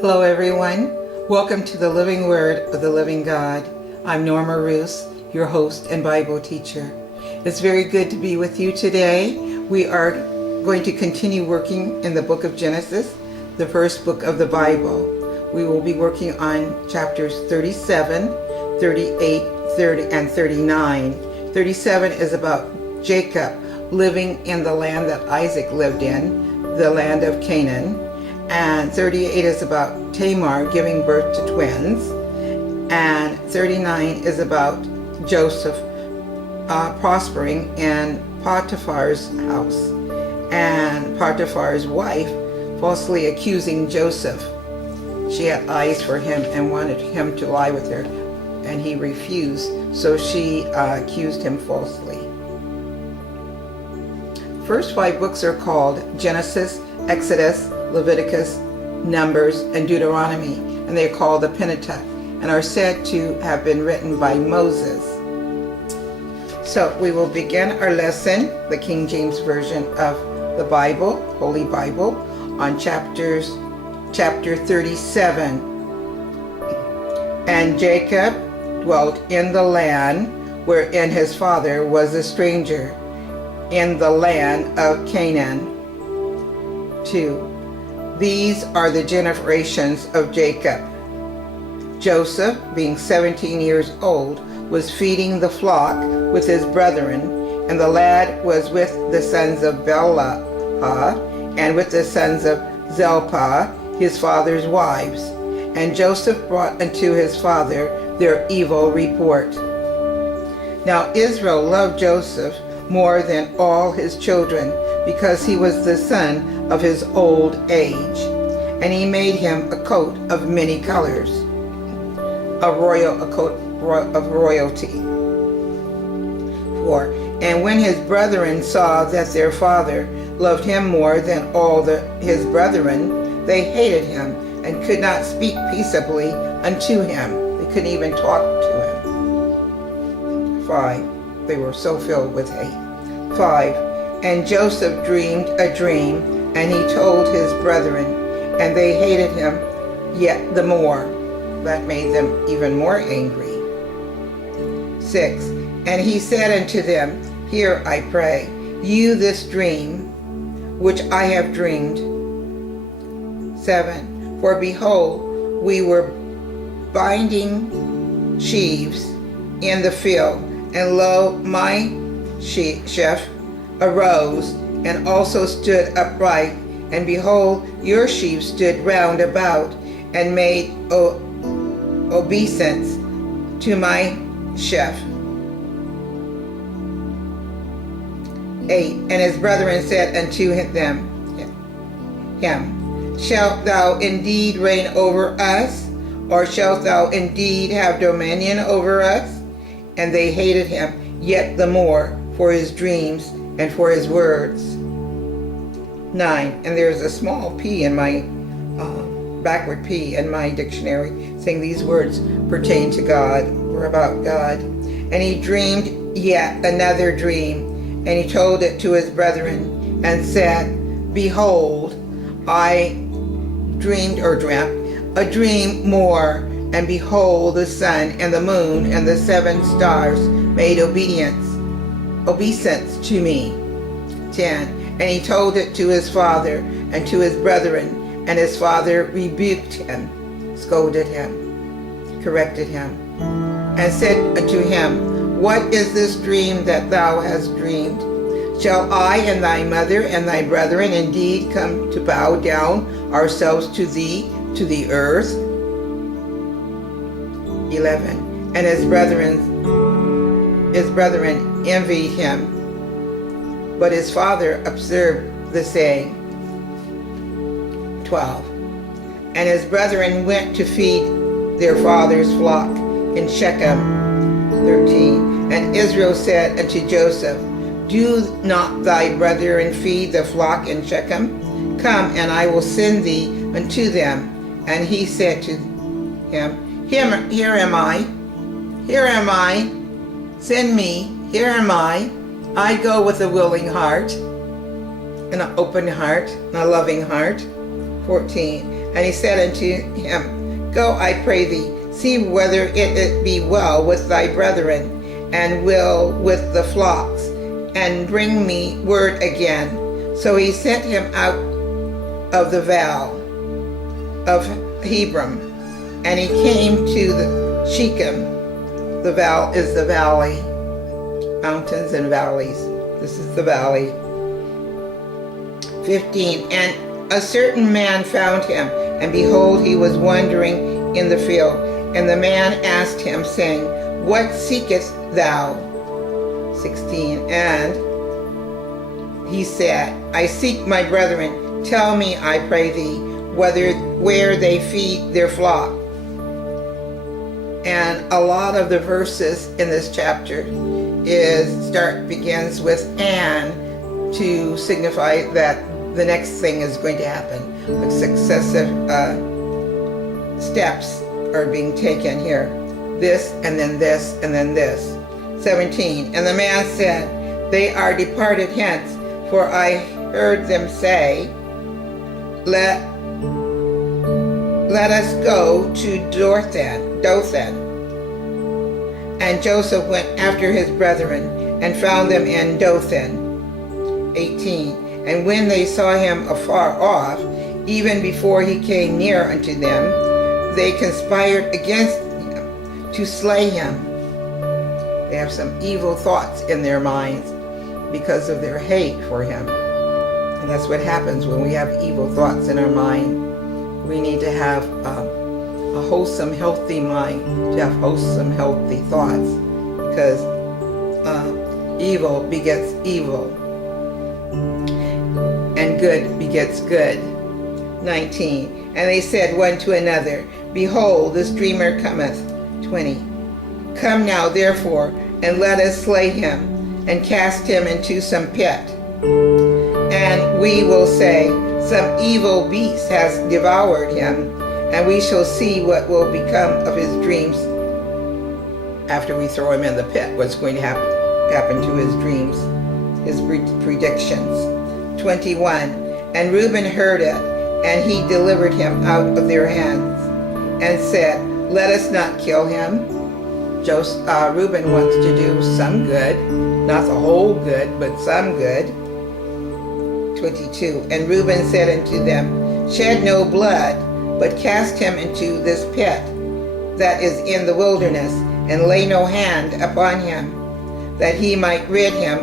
Hello everyone. Welcome to the Living Word of the Living God. I'm Norma Roos, your host and Bible teacher. It's very good to be with you today. We are going to continue working in the book of Genesis, the first book of the Bible. We will be working on chapters 37, 38, 30, and 39. 37 is about Jacob living in the land that Isaac lived in, the land of Canaan. And 38 is about Tamar giving birth to twins. And 39 is about Joseph prospering in Potiphar's house. And Potiphar's wife falsely accusing Joseph. She had eyes for him and wanted him to lie with her, and he refused, so she accused him falsely. First 5 books are called Genesis, Exodus, Leviticus, Numbers, and Deuteronomy, and they are called the Pentateuch and are said to have been written by Moses. So we will begin our lesson, the King James Version of the Bible, Holy Bible, on chapter 37. And Jacob dwelt in the land wherein his father was a stranger, in the land of Canaan. 2. These are the generations of Jacob. Joseph, being 17 years old, was feeding the flock with his brethren, and the lad was with the sons of Bilhah, and with the sons of Zilpah, his father's wives. And Joseph brought unto his father their evil report. Now Israel loved Joseph more than all his children, because he was the son of his old age. And he made him a coat of many colors, a coat of royalty. 4. And when his brethren saw that their father loved him more than all his brethren, they hated him and could not speak peaceably unto him. They couldn't even talk to him. 5. They were so filled with hate. 5. And Joseph dreamed a dream, and he told his brethren, and they hated him yet the more. That made them even more angry. 6. And he said unto them, Hear, I pray, you this dream which I have dreamed. 7. For behold, we were binding sheaves in the field, and lo, my sheaf arose, and also stood upright, and behold, your sheep stood round about, and made obeisance to my sheaf. 8. And his brethren said unto him, Shalt thou indeed reign over us, or shalt thou indeed have dominion over us? And they hated him yet the more for his dreams and for his words. 9. And there's a small p in my backward p in my dictionary saying these words pertain to God or about God. And he dreamed yet another dream, and he told it to his brethren, and said, Behold, I dreamed or dreamt a dream more, and behold, the sun and the moon and the 7 stars made obeisance to me. 10. And he told it to his father and to his brethren, and his father rebuked him, scolded him, corrected him, and said unto him, What is this dream that thou hast dreamed? Shall I and thy mother and thy brethren indeed come to bow down ourselves to thee, to the earth? 11. And his brethren envied him, but his father observed the saying. 12. And his brethren went to feed their father's flock in Shechem. 13. And Israel said unto Joseph, Do not thy brethren feed the flock in Shechem? Come, and I will send thee unto them. And he said to him, Here am I. Here am I. Send me. Here am I. I go with a willing heart, and an open heart, and a loving heart. 14. And he said unto him, Go, I pray thee, see whether it be well with thy brethren, and will with the flocks, and bring me word again. So he sent him out of the vale of Hebron, and he came to the Shechem. The vale is the valley, mountains and valleys. This is the valley. 15, and a certain man found him, and behold, he was wandering in the field. And the man asked him, saying, What seekest thou? 16, and he said, I seek my brethren. Tell me, I pray thee, where they feed their flock. And a lot of the verses in this chapter begins with "and" to signify that the next thing is going to happen. But successive steps are being taken here. This, and then this, and then this. 17, and the man said, They are departed hence, for I heard them say, Let us go to Dothan. And Joseph went after his brethren, and found them in Dothan. 18, and when they saw him afar off, even before he came near unto them, they conspired against him to slay him. They have some evil thoughts in their minds because of their hate for him. And that's what happens when we have evil thoughts in our mind. We need to have a wholesome, healthy mind, to have wholesome, healthy thoughts, because evil begets evil, and good begets good. 19, and they said one to another, Behold, this dreamer cometh. 20, Come now, therefore, and let us slay him, and cast him into some pit. And we will say, Some evil beast has devoured him, and we shall see what will become of his dreams after we throw him in the pit, what's going to happen to his dreams, his predictions. 21, and Reuben heard it, and he delivered him out of their hands, and said, Let us not kill him. Reuben wants to do some good, not the whole good, but some good. 22, and Reuben said unto them, Shed no blood, but cast him into this pit that is in the wilderness, and lay no hand upon him, that he might rid him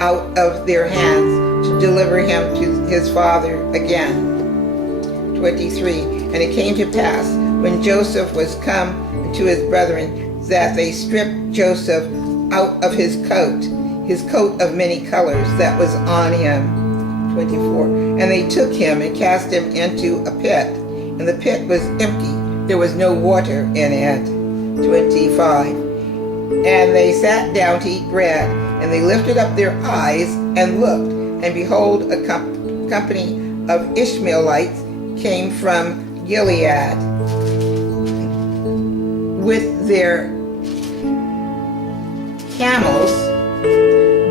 out of their hands, to deliver him to his father again. 23, and it came to pass, when Joseph was come to his brethren, that they stripped Joseph out of his coat of many colors that was on him. 24, and they took him and cast him into a pit, and the pit was empty, there was no water in it. 25, and they sat down to eat bread, and they lifted up their eyes and looked, and behold, a company of Ishmaelites came from Gilead with their camels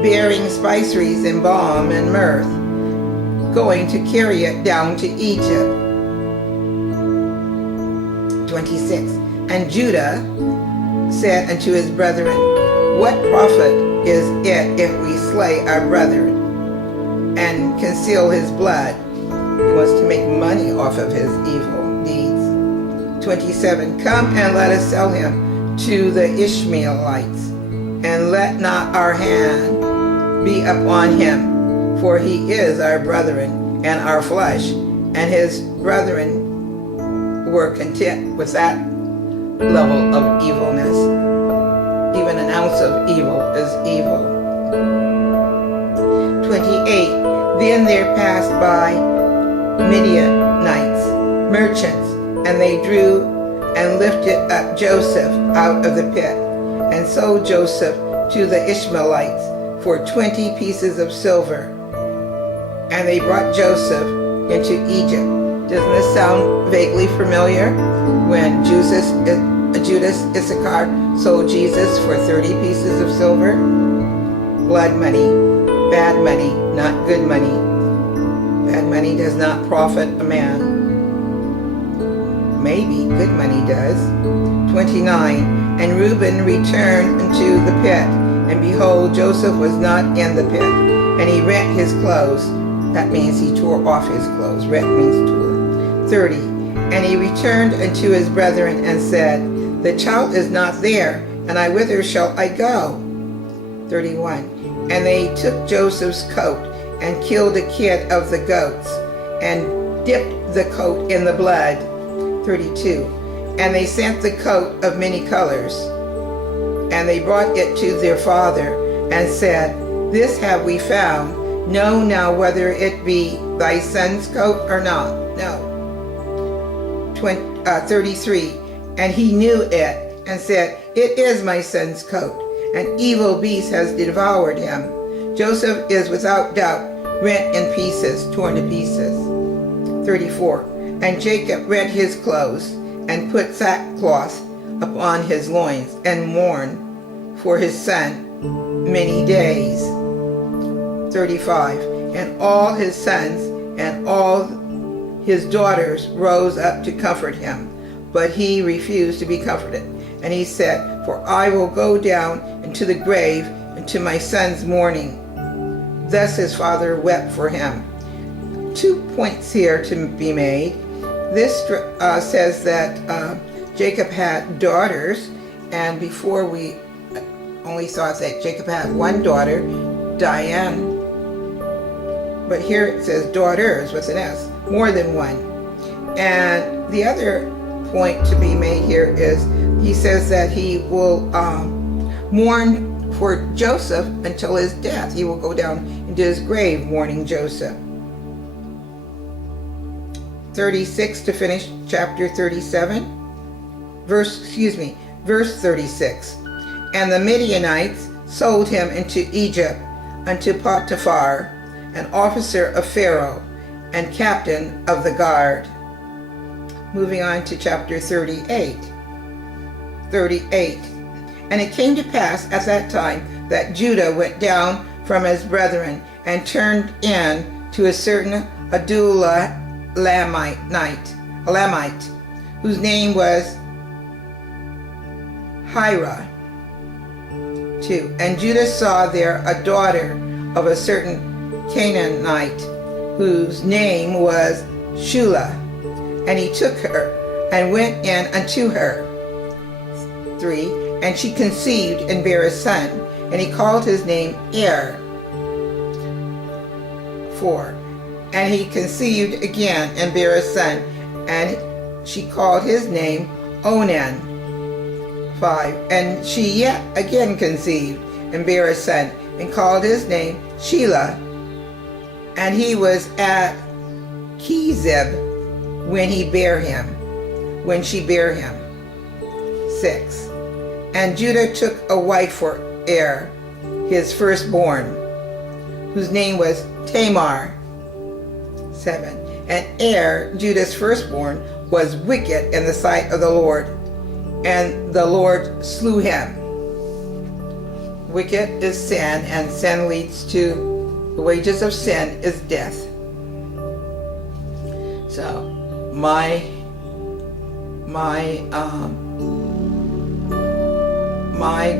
bearing spiceries and balm and myrrh, going to carry it down to Egypt. 26, and Judah said unto his brethren, What profit is it if we slay our brethren and conceal his blood? He wants to make money off of his evil deeds. 27, Come and let us sell him to the Ishmaelites, and let not our hand be upon him, for he is our brethren and our flesh. And his brethren were content with that level of evilness. Even an ounce of evil is evil. 28, Then there passed by Midianites, merchants, and they drew and lifted up Joseph out of the pit, and sold Joseph to the Ishmaelites for 20 pieces of silver. And they brought Joseph into Egypt. Doesn't this sound vaguely familiar? When Judas Issachar sold Jesus for 30 pieces of silver? Blood money, bad money, not good money. Bad money does not profit a man. maybe good money does. 29. And Reuben returned into the pit, and behold, Joseph was not in the pit. And he rent his clothes. That means he tore off his clothes. Rent means tore. 30. And he returned unto his brethren and said, the child is not there, and whither shall I go? 31. And they took Joseph's coat, and killed a kid of the goats, and dipped the coat in the blood. 32. And they sent the coat of many colors, and they brought it to their father, and said, this have we found. Know now whether it be thy son's coat or not. No. 33. And he knew it, and said, it is my son's coat. An evil beast has devoured him. Joseph is without doubt rent in pieces, torn to pieces. 34. And Jacob rent his clothes, and put sackcloth upon his loins, and mourned for his son many days. 35. And all his sons and all his daughters rose up to comfort him, but he refused to be comforted. And he said, for I will go down into the grave into my son's mourning. Thus his father wept for him. 2 points here to be made. This says that Jacob had daughters, and before we only thought that Jacob had one daughter, Diane. But here it says daughters with an S, more than one. And the other point to be made here is he says that he will mourn for Joseph until his death. He will go down into his grave mourning Joseph. 36 to finish chapter 37. Verse 36. And the Midianites sold him into Egypt unto Potiphar, an officer of Pharaoh and captain of the guard. Moving on to chapter 38. 38. And it came to pass at that time that Judah went down from his brethren and turned in to a certain Adulamite, whose name was Hira. 2. And Judah saw there a daughter of a certain Canaanite, whose name was Shula. And he took her and went in unto her. 3. And she conceived and bare a son, and he called his name Er. 4. And he conceived again and bare a son, and she called his name Onan. 5. And she yet again conceived and bare a son, and called his name Shelah. And he was at Kezib when she bare him. 6. And Judah took a wife for Er, his firstborn, whose name was Tamar. 7. And Er, Judah's firstborn, was wicked in the sight of the Lord, and the Lord slew him. Wicked is sin, and sin leads to, the wages of sin is death. So my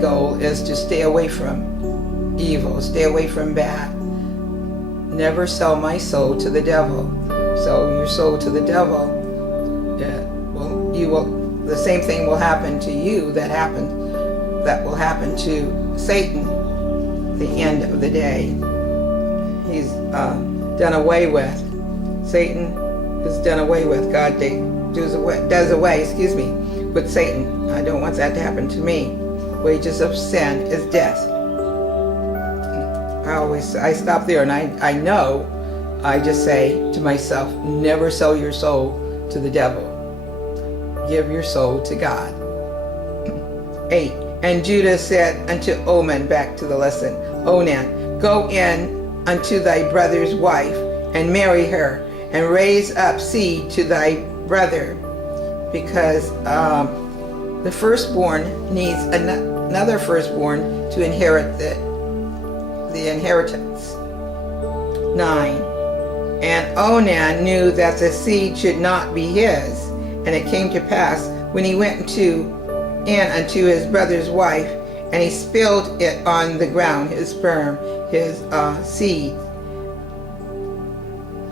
goal is to stay away from evil, stay away from bad. Never sell my soul to the devil. Sell your soul to the devil, the same thing will happen to you that will happen to Satan at the end of the day. He's done away with. Satan is done away with. God does away with Satan. I don't want that to happen to me. Wages of sin is death. I stop there, and I know, I just say to myself, never sell your soul to the devil. Give your soul to God. 8. And Judah said unto Onan, back to the lesson, Onan, go in unto thy brother's wife, and marry her, and raise up seed to thy brother, because the firstborn needs another firstborn to inherit the inheritance. 9. And Onan knew that the seed should not be his, And it came to pass, when he went in unto his brother's wife, and he spilled it on the ground, his sperm, his seed,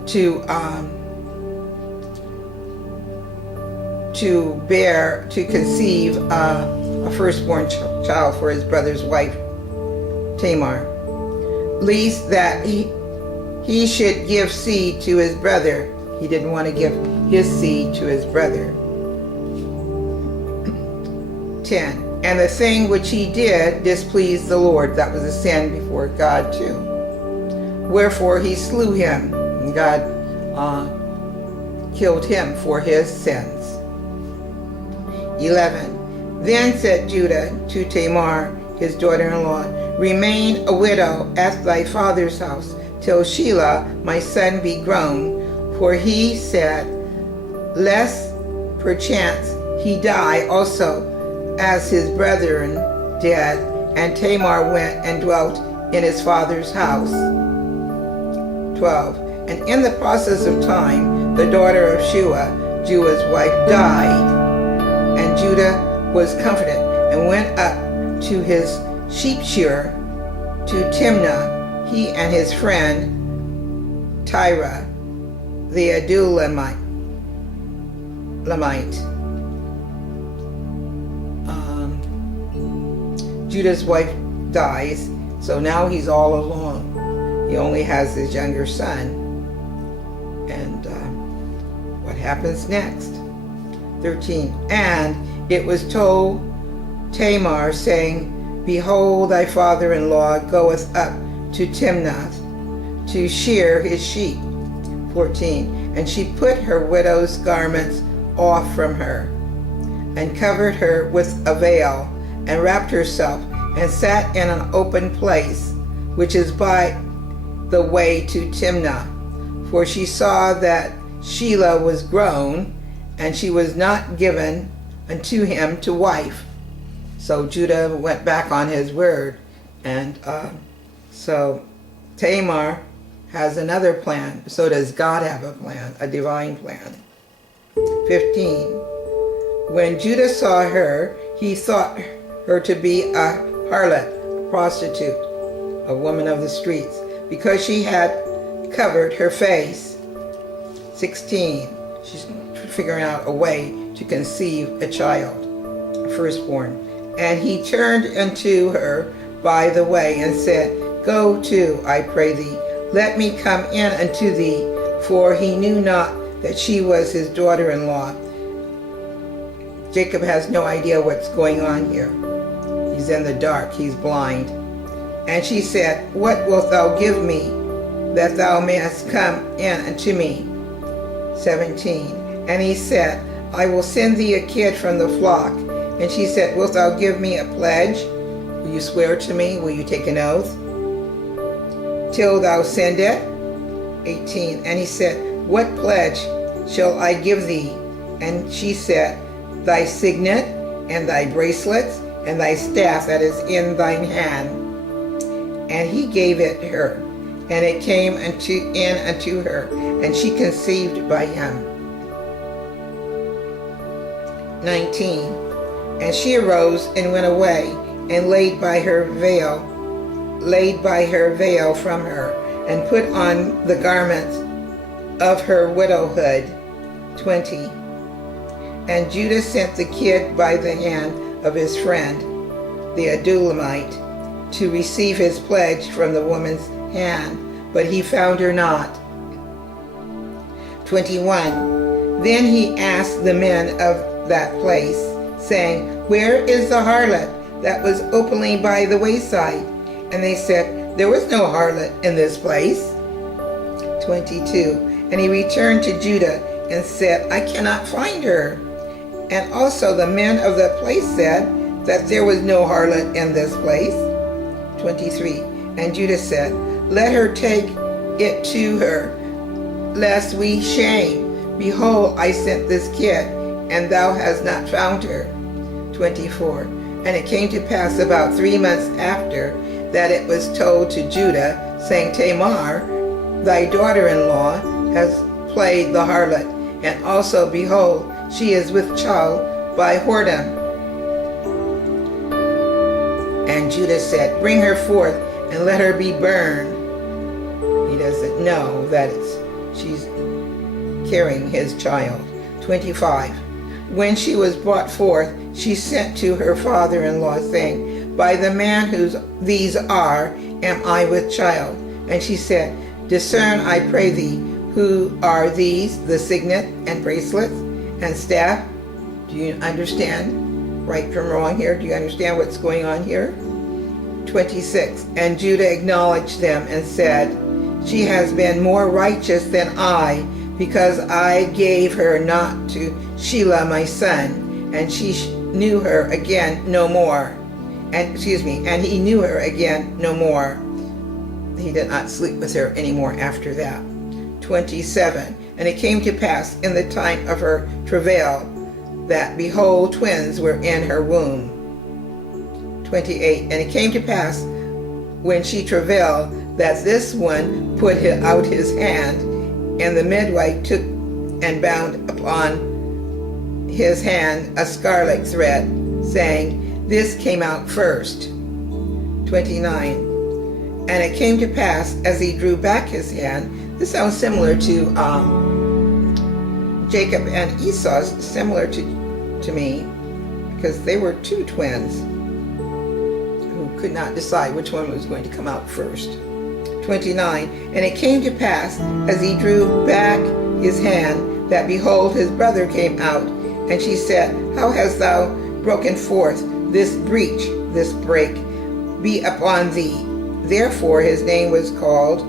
to conceive a firstborn child for his brother's wife, Tamar, lest that he should give seed to his brother. He didn't want to give his seed to his brother. 10. And the thing which he did displeased the Lord. That was a sin before God too. Wherefore he slew him, and God killed him for his sins. 11. Then said Judah to Tamar, his daughter-in-law, remain a widow at thy father's house till Shelah my son be grown. For he said, lest perchance he die also as his brethren did. And Tamar went and dwelt in his father's house. 12. And in the process of time, the daughter of Shua, Juah's wife, died. And Judah was comforted and went up to his sheep shearer to Timnah, he and his friend Tyra, the Adulamite. Judah's wife dies, so now he's all alone. He only has his younger son. And what happens next? 13. And it was told Tamar, saying, behold, thy father-in-law goeth up to Timnath to shear his sheep. 14. And she put her widow's garments off from her, and covered her with a veil, and wrapped herself, and sat in an open place, which is by the way to Timnah. For she saw that Shelah was grown, and she was not given unto him to wife. So Judah went back on his word. And so Tamar has another plan. So does God have a plan, a divine plan. 15. When Judah saw her, he thought her to be a harlot, a prostitute, a woman of the streets, because she had covered her face. 16. She's figuring out a way to conceive a child, a firstborn. And he turned unto her by the way and said, go to, I pray thee, let me come in unto thee, for he knew not that she was his daughter-in-law. Jacob has no idea what's going on here. He's in the dark, he's blind. And she said, what wilt thou give me, that thou mayest come in unto me? 17. And he said, I will send thee a kid from the flock. And she said, wilt thou give me a pledge? Will you swear to me? Will you take an oath? Till thou send it? 18. And he said, what pledge shall I give thee? And she said, thy signet, and thy bracelets, and thy staff that is in thine hand. And he gave it her, and it came in unto her, and she conceived by him. 19. And she arose and went away, and laid by her veil from her, and put on the garments of her widowhood. 20. And Judah sent the kid by the hand of his friend, the Adulamite, to receive his pledge from the woman's hand, but he found her not. 21. Then he asked the men of that place, saying, where is the harlot that was openly by the wayside? And they said, there was no harlot in this place. 22. And he returned to Judah and said, I cannot find her. And also the men of the place said that there was no harlot in this place. 23. And Judah said, let her take it to her, lest we shame. Behold, I sent this kid, and thou hast not found her. 24. And it came to pass about 3 months after that it was told to Judah, saying, Tamar, thy daughter-in-law, has played the harlot, and also, behold, she is with child by whoredom. And Judah said, bring her forth and let her be burned. He doesn't know that she's carrying his child. 25. When she was brought forth, she sent to her father-in-law, saying, by the man whose these are, am I with child? And she said, discern, I pray thee, who are these, the signet and bracelets and staff? Do you understand right from wrong here? Do you understand what's going on here? 26. And Judah acknowledged them and said, she has been more righteous than I, because I gave her not to Shelah my son, and she knew her again no more. And he knew her again no more. He did not sleep with her anymore after that. 27. And it came to pass in the time of her travail that, behold, twins were in her womb. 28. And it came to pass when she travailed that this one put out his hand, and the midwife took and bound upon his hand a scarlet thread, saying, this came out first. 29. And it came to pass as he drew back his hand, this sounds similar to Jacob and Esau, similar to me, because they were two twins who could not decide which one was going to come out first. 29. And it came to pass as he drew back his hand, that behold, his brother came out. And she said, how hast thou broken forth this breach, this break, be upon thee? Therefore his name was called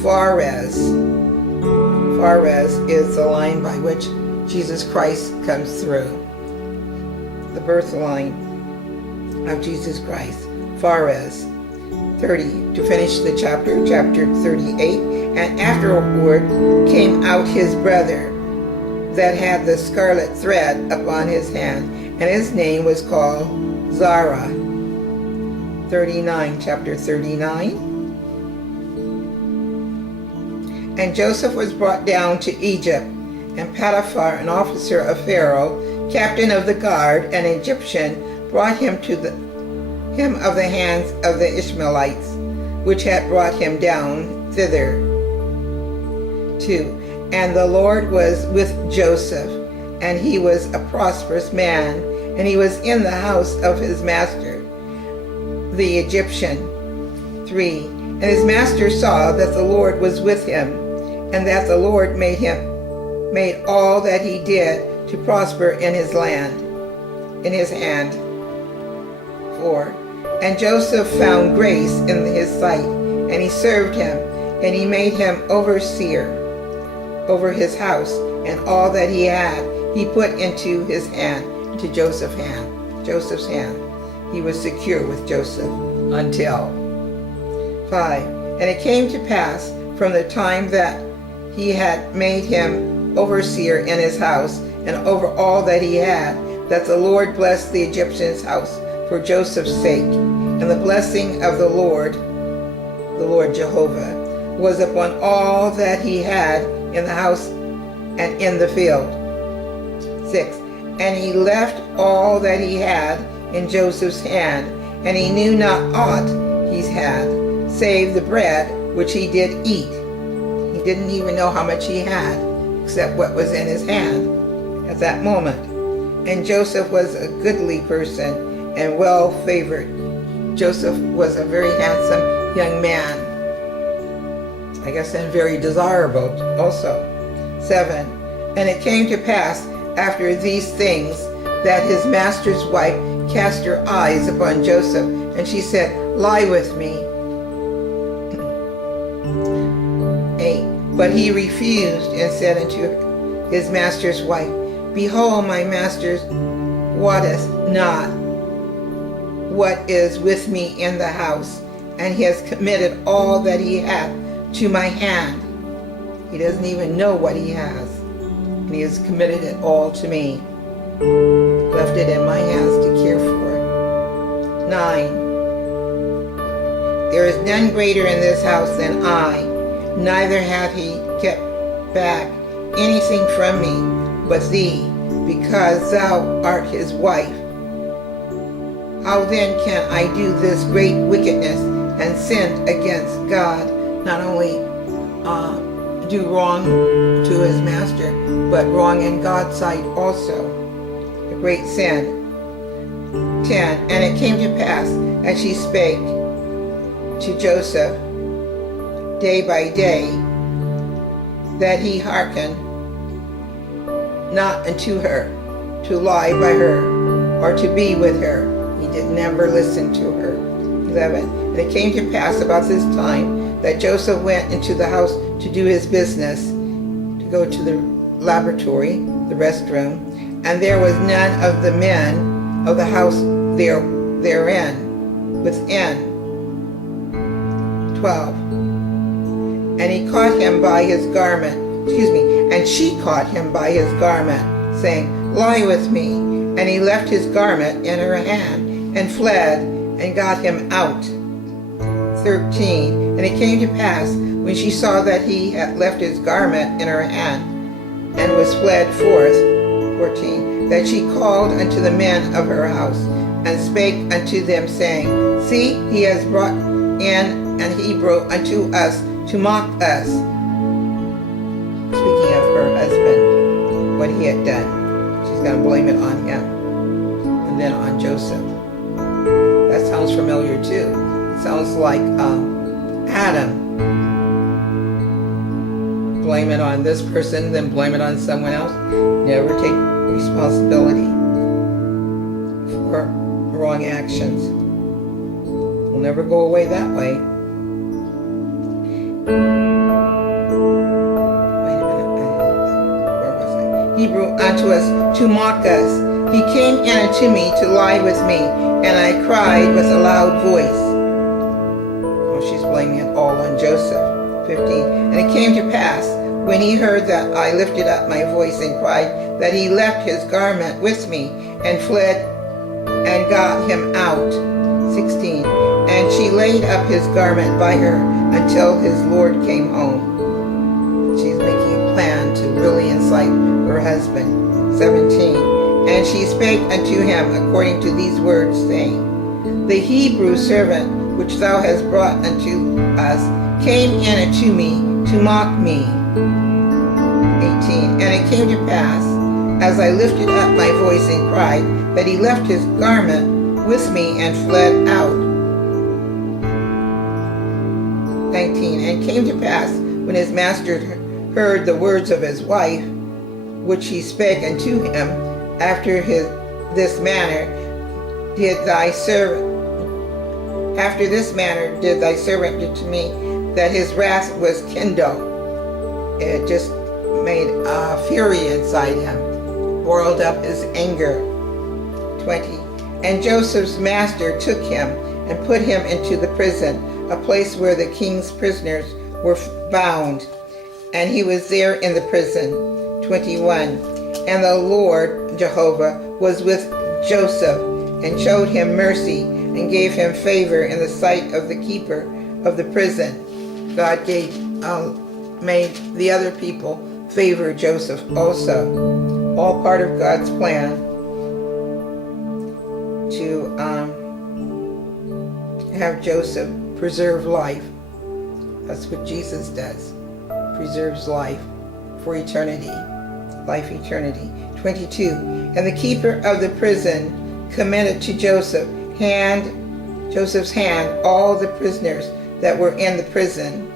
Phares. Phares is the line by which Jesus Christ comes through. The birth line of Jesus Christ. Phares. 30. To finish the chapter 38. And afterward came out his brother that had the scarlet thread upon his hand, and his name was called Zara. 39. Chapter 39. And Joseph was brought down to Egypt, and Potiphar, an officer of Pharaoh, captain of the guard, an Egyptian, brought him to him of the hands of the Ishmaelites, which had brought him down thither. 2. And the Lord was with Joseph, and he was a prosperous man, and he was in the house of his master, the Egyptian. 3. And his master saw that the Lord was with him, and that the Lord made all that he did to prosper in his hand. 4. And Joseph found grace in his sight, and he served him, and he made him overseer over his house, and all that he had he put into his hand, into Joseph's hand. He was secure with Joseph until 5. And it came to pass from the time that he had made him overseer in his house, and over all that he had, that the Lord blessed the Egyptian's house for Joseph's sake. And the blessing of the Lord Jehovah, was upon all that he had in the house and in the field. 6. And he left all that he had in Joseph's hand, and he knew not aught he had, save the bread which he did eat. He didn't even know how much he had, except what was in his hand at that moment. And Joseph was a goodly person and well favored. Joseph was a very handsome young man, I guess, and very desirable also. 7. And it came to pass after these things that his master's wife cast her eyes upon Joseph, and she said, lie with me. 8. But he refused and said unto his master's wife, behold, my master wotteth not what is with me in the house, and he has committed all that he hath to my hand. He doesn't even know what he has, and he has committed it all to me, left it in my hands to care for. 9. There is none greater in this house than I, neither hath he kept back anything from me. but thee, because thou art his wife. How then can I do this great wickedness and sin against God? Not only do wrong to his master, but wrong in God's sight also. A great sin. 10. And it came to pass, as she spake to Joseph day by day, that he hearkened not unto her, to lie by her, or to be with her. He did never listen to her. 11. And it came to pass about this time that Joseph went into the house to do his business, to go to the laboratory, the restroom, and there was none of the men of the house therein, within. 12. And he caught him by his garment, and she caught him by his garment, saying, Lie with me. And he left his garment in her hand, and fled, and got him out. 13. And it came to pass, when she saw that he had left his garment in her hand, and was fled forth, 14, that she called unto the men of her house, and spake unto them, saying, See, he has brought in an Hebrew unto us to mock us. Speaking of her husband, what he had done. She's going to blame it on him, and then on Joseph. That sounds familiar too. It sounds like Adam. Blame it on this person, then blame it on someone else. Never take responsibility for wrong actions. Will never go away that way. Wait a minute. Where was I? Hebrew unto us to mock us. He came in unto me to lie with me, and I cried with a loud voice. Oh, she's blaming it all on Joseph. 15. And it came to pass, when he heard that I lifted up my voice and cried, that he left his garment with me, and fled, and got him out. 16. And she laid up his garment by her until his Lord came home. She's making a plan to really incite her husband. 17. And she spake unto him according to these words, saying, The Hebrew servant which thou hast brought unto us came in unto me to mock me. 18. And it came to pass, as I lifted up my voice and cried, that he left his garment with me and fled out. 19. And it came to pass, when his master heard the words of his wife, which he spake unto him, after this manner did thy servant do to me, that his wrath was kindled. It just made fury inside him, boiled up his anger. 20. And Joseph's master took him and put him into the prison, a place where the king's prisoners were bound, and he was there in the prison. 21. And the Lord Jehovah was with Joseph, and showed him mercy, and gave him favor in the sight of the keeper of the prison. God made the other people favor Joseph also. All part of God's plan to have Joseph preserve life. That's what Jesus does. Preserves life for eternity. Life eternity. 22. And the keeper of the prison committed to Joseph's hand all the prisoners that were in the prison,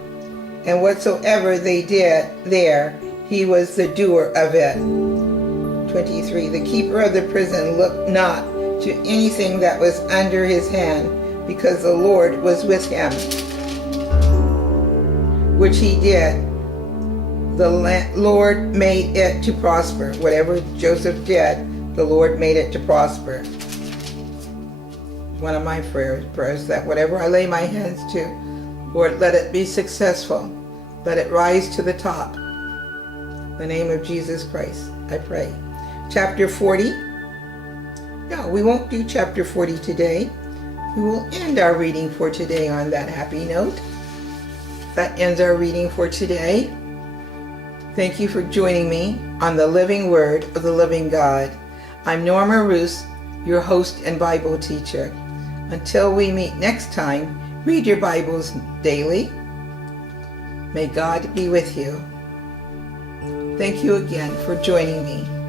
and whatsoever they did there, he was the doer of it. 23. The keeper of the prison looked not to anything that was under his hand, because the Lord was with him, which he did. The Lord made it to prosper. Whatever Joseph did, the Lord made it to prosper. One of my prayers that whatever I lay my hands to, Lord, let it be successful. Let it rise to the top. In the name of Jesus Christ, I pray. Chapter 40. No, we won't do chapter 40 today. We will end our reading for today on that happy note. That ends our reading for today. Thank you for joining me on the Living Word of the Living God. I'm Norma Roos, your host and Bible teacher. Until we meet next time, read your Bibles daily. May God be with you. Thank you again for joining me.